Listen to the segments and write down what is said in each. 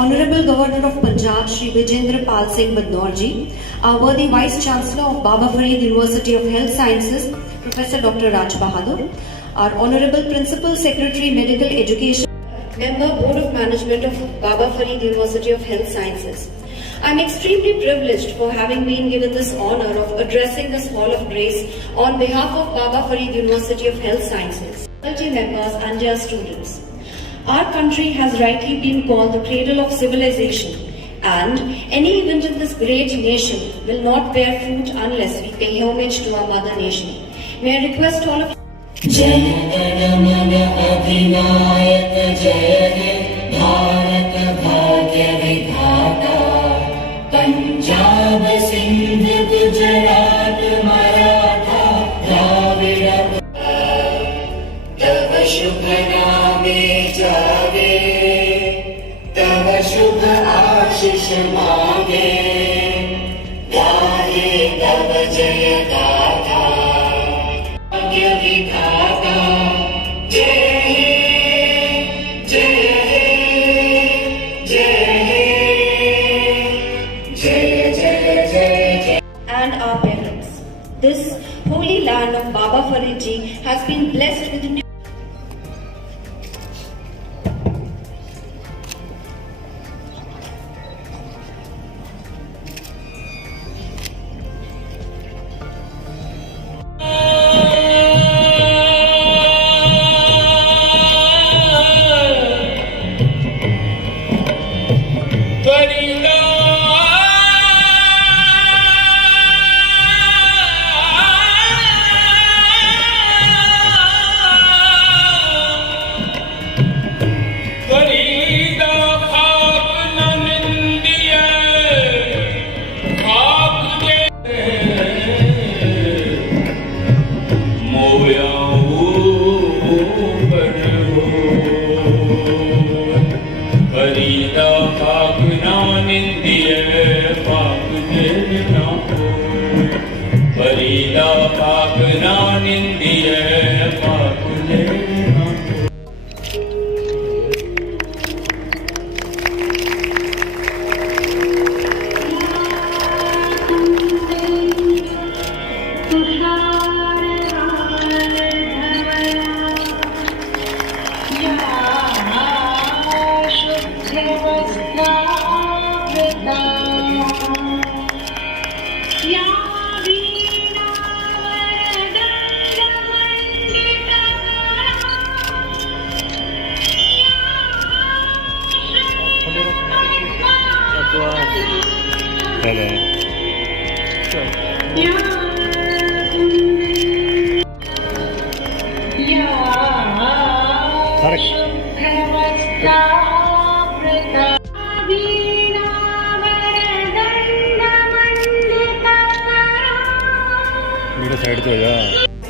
Honorable Governor of Punjab, Shri Vijendra Pal Singh Badnaur, our worthy Vice Chancellor of Baba Farid University of Health Sciences, Professor Dr. Raj Bahadur, our Honorable Principal Secretary Medical Education, Member Board of Management of Baba Farid University of Health Sciences. I am extremely privileged for having been given this honor of addressing this Hall of Grace on behalf of Baba Farid University of Health Sciences, faculty members and their students. Our country has rightly been called the cradle of civilization, and any event in this great nation will not bear fruit unless we pay homage to our mother nation. May I request all of you. जय गण मन अधिनायक जय हे भारत भाग्य विधाता पंजाब सिंध गुजरात मराठा द्राविड़ तव शुभ नामे जागे तव शुभ आशीष मांगे गाहे तव जय गाथा भाग्य विधाता जय हे जय हे जय हे जय जय जय जय. And our parents. This holy land of Baba Farid Ji has been blessed with new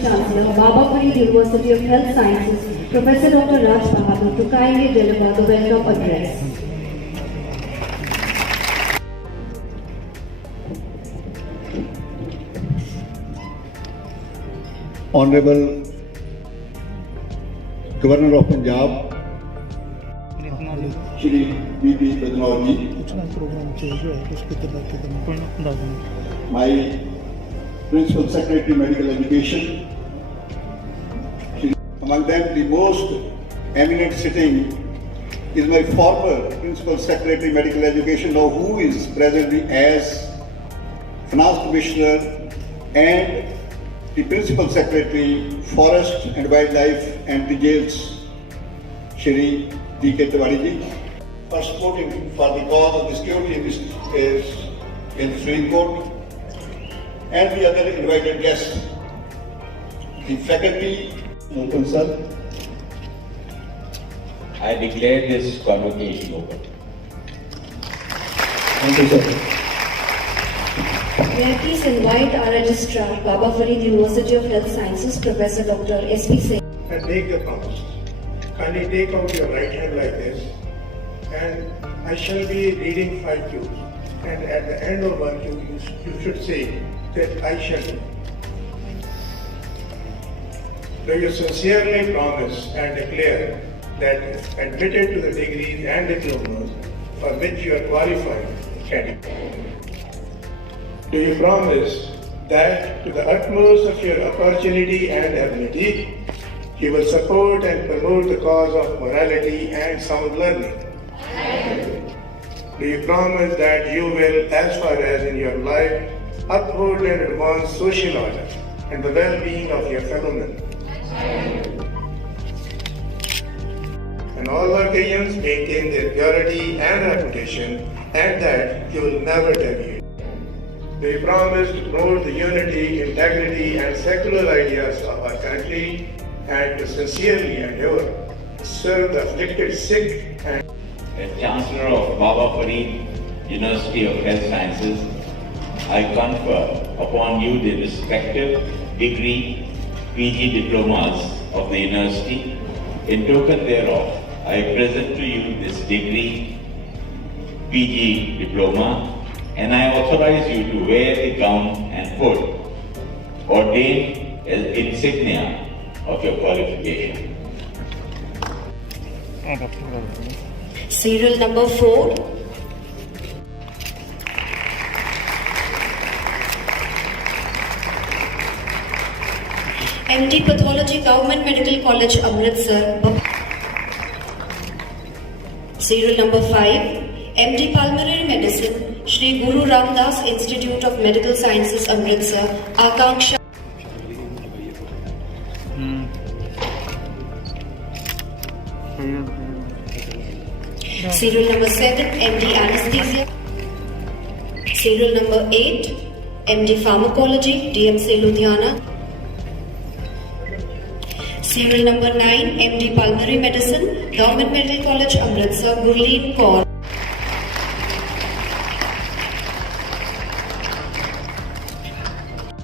Chancellor, Baba Farid University of Health Sciences, Professor Dr. Raj Bahadur, to kindly deliver the welcome address. Honorable Governor of Punjab, Shri B.B. Badnaur ji, my Principal Secretary Medical Education, among them the most eminent sitting is my former Principal Secretary Medical Education, now who is presently as Finance Commissioner and the Principal Secretary Forest and Wildlife and the Jails, Shri D.K. Tiwari ji, for supporting for the cause of the security in this case in the Supreme Court, and the other invited guests, the faculty. Open, sir. I declare this convocation open. Thank you, sir. May I please invite our Registrar, Baba Farid University of Health Sciences, Professor Dr. S.P. Singh. And make the promise. Kindly take out your right hand like this, and I shall be reading 5 cues. And at the end of 1 cue, you should say that I shall do. Do you sincerely promise and declare that admitted to the degrees and diplomas for which you are qualified candidate. Do you promise that to the utmost of your opportunity and ability, you will support and promote the cause of morality and sound learning? Do you promise that you will, as far as in your life, uphold and advance social order and the well-being of your fellow men? On all occasions, maintain their purity and reputation, and that you will never deviate. Do you promise to promote the unity, integrity, and secular ideas of our country, and to sincerely endeavor to serve the afflicted, sick, and As Chancellor of Baba Farid University of Health Sciences, I confer upon you the respective degree PG diplomas of the university. In token thereof, I present to you this degree PG diploma, and I authorize you to wear the gown and hood ordained as insignia of your qualification. Serial number 4. MD Pathology, Government Medical College, Amritsar. Serial number 5. MD Pulmonary Medicine, Shri Guru Ramdas Institute of Medical Sciences, Amritsar. Akanksha. Serial number 7, MD Anesthesia. Serial number 8, MD Pharmacology, DMC Ludhiana. Serial number 9, MD Pulmonary Medicine, Government Medical College, Amritsar, Gurleen Kaur.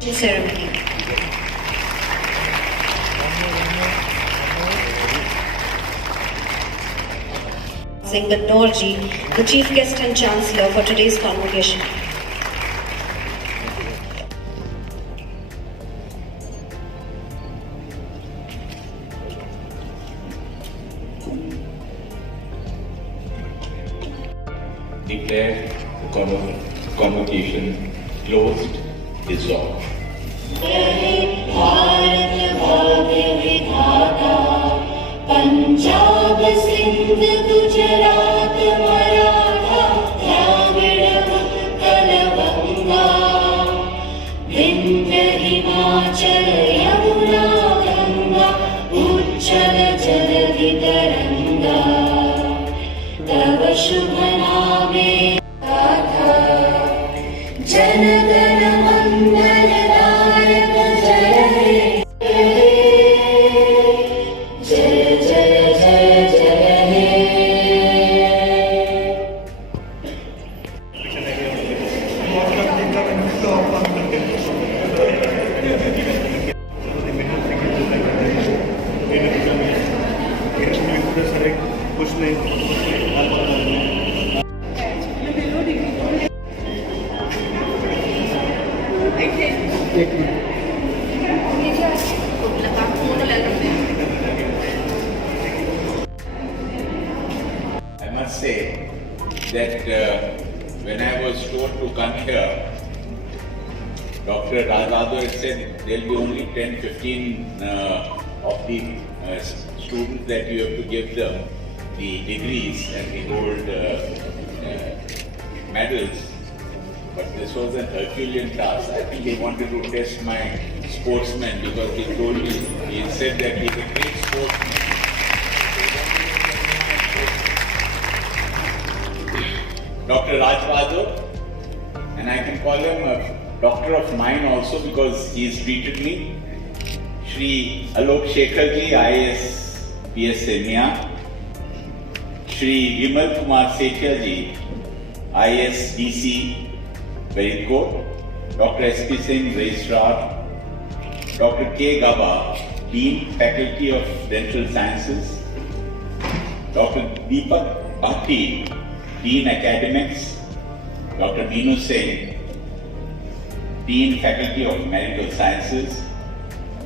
Ceremony. Singh Badnorji, the Chief Guest and Chancellor for today's convocation. Declare the convocation closed, dissolved. Punjab Sindh Gujarat Maratha Dravida Utkal बंगा विंध्य हिमाचल यमुना गंगा उच्चल जलधि तरंगा तव शुभ नामे गाथा जनगण मंगलदायक जय हे जय जय जय जय हे कुछ नहीं I must say that when I was told to come here, Dr. Rajbahadar had said there will be only 10-15 of the students that you have to give them the degrees and the gold medals. But this was an Herculean task. I think they wanted to test my sportsman because he told me, he said that he is a great sportsman. Dr. Rajbahadar, and I can call him a doctor of mine also because he has treated me. Shri Alok Shekharji, IAS PSMIA. Shri Vimal Kumar Sethia IAS DC Faridkot. Dr. S.P. Singh, Registrar. Dr. K. Gaba, Dean, Faculty of Dental Sciences. Dr. Deepak Bhakti, Dean Academics. Dr. Meenu Singh, Dean Faculty of Medical Sciences.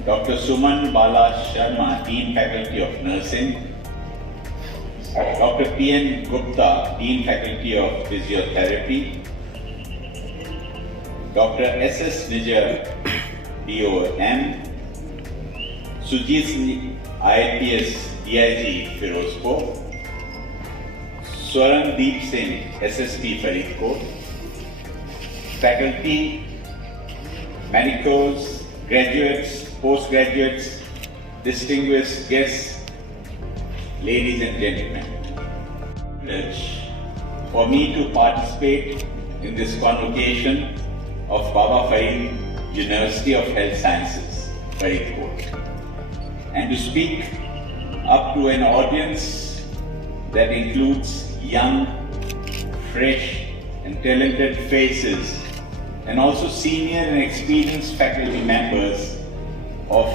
Dr. Suman Bala Sharma, Dean Faculty of Nursing. Dr. P.N. Gupta, Dean Faculty of Physiotherapy, Dr. S.S. Nijar, DOM, Sujit Singh, IPS DIG Firozpur, Swarandeep Singh, SSP Faridkot, faculty, medicos, graduates, postgraduates, distinguished guests, ladies and gentlemen. Privilege for me to participate in this convocation of Baba Farid University of Health Sciences, Faridkot, and to speak up to an audience that includes young, fresh and talented faces and also senior and experienced faculty members of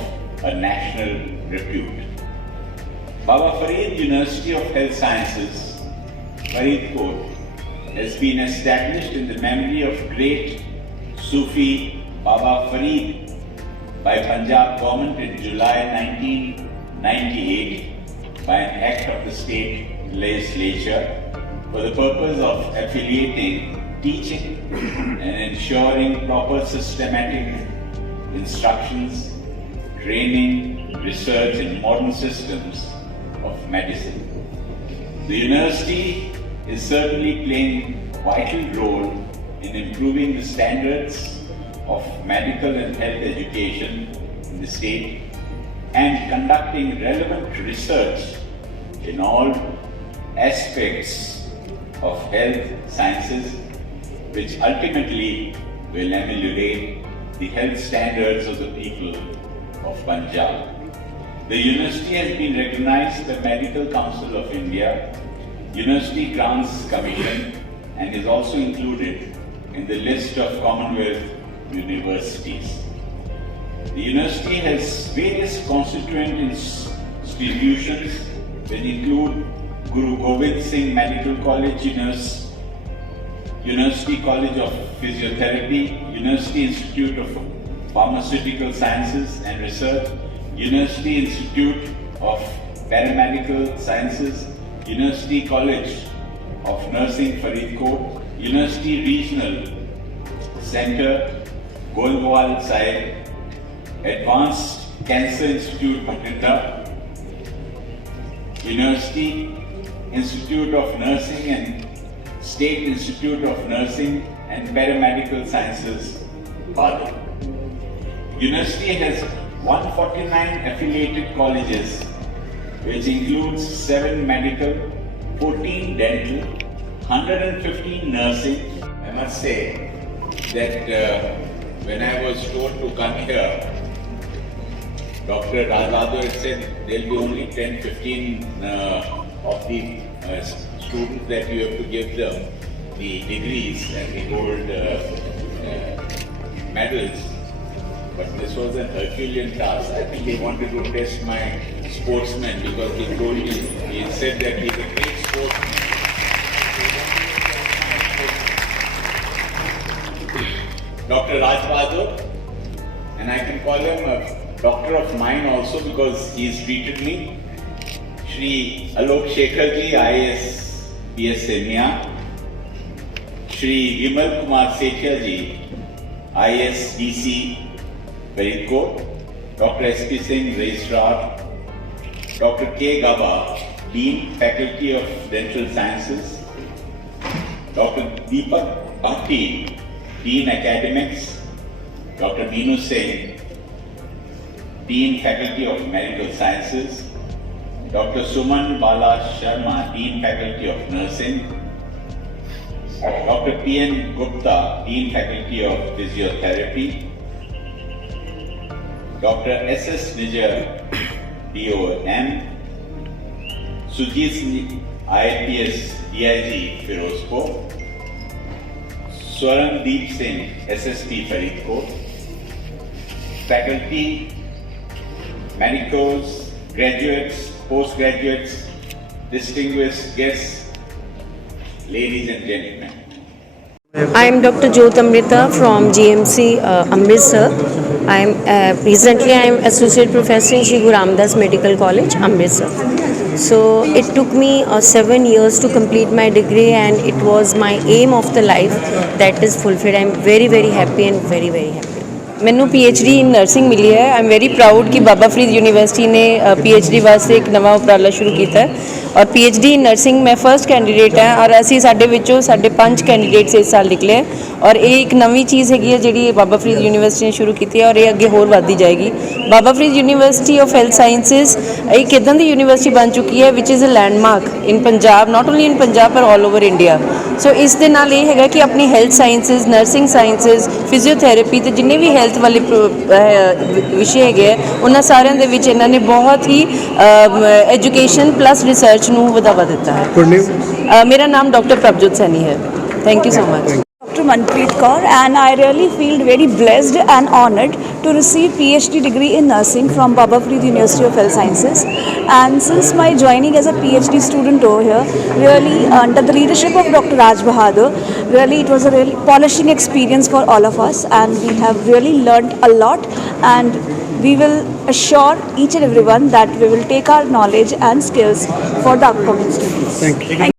a national repute. Baba Farid University of Health Sciences, Faridkot, has been established in the memory of great Sufi Baba Farid by Punjab government in July 1998 by an act of the state legislature for the purpose of affiliating, teaching and ensuring proper systematic instructions, training, research in modern systems of medicine. The university is certainly playing a vital role in improving the standards of medical and health education in the state and conducting relevant research in all aspects of health sciences, which ultimately will ameliorate the health standards of the people of Punjab. The university has been recognized by Medical Council of India, University Grants Commission, and is also included in the list of Commonwealth universities. The university has various constituent institutions which include Guru Gobind Singh Medical College, University College of Physiotherapy, University Institute of Pharmaceutical Sciences and Research, University Institute of Paramedical Sciences, University College of Nursing Faridkot, University Regional Center, Goindwal Sahib, Advanced Cancer Institute, Bhatinda, University Institute of Nursing and State Institute of Nursing and Paramedical Sciences, Bali. University has 149 affiliated colleges, which includes 7 medical, 14 dental, 115 nursing. I must say that when I was told to come here, Dr. Rajbahadar had said there will be only 10-15 of the students that you have to give them the degrees and the gold medals. But this was an Herculean task. I think he wanted to test my sportsman because he told me, he said that he's a great sportsman. Dr. Rajbahadar, and I can call him a doctor of mine also because he's treated me. Shri Alok Shekharji, IAS PS Senia. Shri Vimal Kumar Sethyaji, IAS DC Faridkot. Dr. S.P. Singh, Registrar. Dr. K. Gaba, Dean, Faculty of Dental Sciences. Dr. Deepak Bhatti, Dean Academics. Dr. Binu Singh, Dean Faculty of Medical Sciences. Dr. Suman Bala Sharma, Dean Faculty of Nursing. Dr. P.N. Gupta, Dean Faculty of Physiotherapy. Dr. S.S. Nijar, DOM. Sujit Singh, IPS DIG Firozpur. Swarandeep Singh, SSP Faridkot. Faculty, medicos, graduates, postgraduates, distinguished guests, ladies and gentlemen. I am Dr. Jyot Amrita from GMC Amritsar. Presently I am Associate Professor in Shri Guru Ramdas Medical College, Amritsar. So it took me 7 years to complete my degree, and it was my aim of the life that is fulfilled. I'm very very happy and very very happy. ਮੈਨੂੰ PhD in nursing ਮਿਲੀ ਹੈ। I am very proud ਕਿ ਬਾਬਾ Farid university ਨੇ PhD ਵਾਸਤੇ ਇੱਕ ਨਵਾਂ ਉਪਰਾਲਾ ਸ਼ੁਰੂ ਕੀਤਾ ਹੈ ਔਰ PhD in ਨਰਸਿੰਗ ਮੈਂ ਫਰਸਟ ਕੈਂਡੀਡੇਟ ਹਾਂ ਔਰ ਅਸੀਂ ਸਾਡੇ ਵਿੱਚੋਂ ਸਾਡੇ 5 ਕੈਂਡੀਡੇਟਸ ਇਸ ਸਾਲ ਨਿਕਲੇ ਹੈ ਔਰ ਇਹ ਇੱਕ ਨਵੀਂ ਚੀਜ਼ ਹੈਗੀ ਹੈ ਜਿਹੜੀ ਬਾਬਾ ਫਰੀਦ ਯੂਨੀਵਰਸਿਟੀ ਨੇ ਸ਼ੁਰੂ ਕੀਤੀ ਹੈ ਔਰ ਇਹ ਅੱਗੇ ਹੋਰ ਵੱਧਦੀ ਜਾਏਗੀ। Baba Farid University of Health Sciences ਇੱਕ ਇੱਦਾਂ ਦੀ ਯੂਨੀਵਰਸਿਟੀ ਬਣ ਚੁੱਕੀ ਹੈ which is a landmark in Punjab, not only in Punjab ਪਰ ਆਲ ਓਵਰ ਇੰਡੀਆ। ਸੋ ਇਸ ਦੇ ਨਾਲ ਇਹ ਹੈਗਾ ਕਿ ਆਪਣੀ health sciences, nursing sciences, physiotherapy ਤੇ ਜਿੰਨੇ ਵੀ ਹੈਲਥ ਵਾਲੇ ਵਿਸ਼ੇ ਹੈਗੇ ਉਹਨਾਂ ਸਾਰਿਆਂ ਦੇ ਵਿੱਚ ਇਹਨਾਂ ਨੇ ਬਹੁਤ ਹੀ ਐਜੂਕੇਸ਼ਨ ਪਲੱਸ ਰਿਸਰਚ ਨੂੰ ਵਧਾਵਾ ਦਿੱਤਾ ਹੈ। ਮੇਰਾ ਨਾਮ ਡਾਕਟਰ ਪ੍ਰਭਜੋਤ ਸੈਣੀ ਹੈ। Thank you so much. Dr. Manpreet Kaur, and I really feel very blessed and honoured to receive PhD degree in nursing from Baba Farid University of Health Sciences. And since my joining as a PhD student over here, really under the leadership of Dr. Raj Bahadur, really it was a really polishing experience for all of us, and we have really learnt a lot, and we will assure each and everyone that we will take our knowledge and skills for the upcoming students. Thank you.